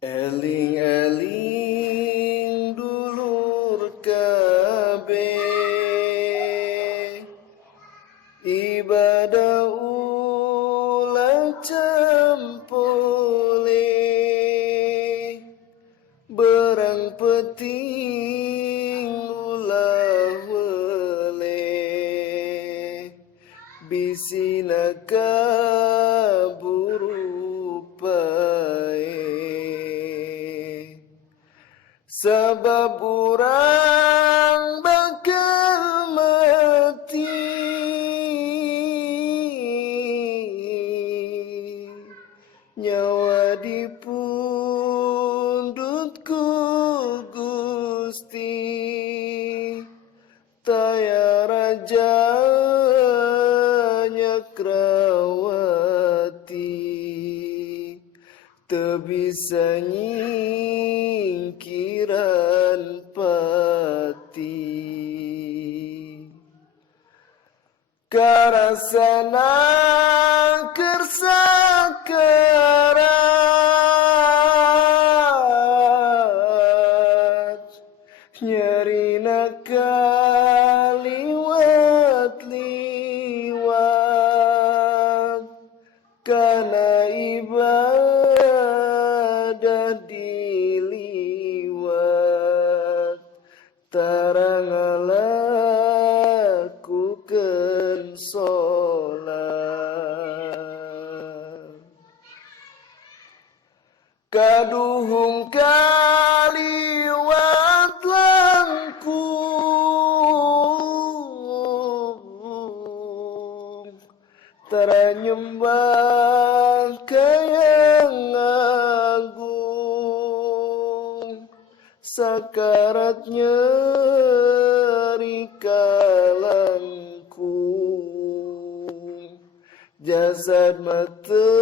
Eling-eling dulur kabeh, ibadah ulah cempole, berang peting ulah wele, bisina kaburu pae. Sebab urang bakal mati, nyawa dipundhut ku Gusti, taya raja nyakrawati, teu bisa nyingkiran pati. Karasana kersa karat, nyerina kaliwat-liwat, kana ibadah diliwat, tarang ngalakukeun sholat. Kaduhung kaliwat langkung, tara nyembah kayang agung, sakaratnya rikalangkung, jasad mate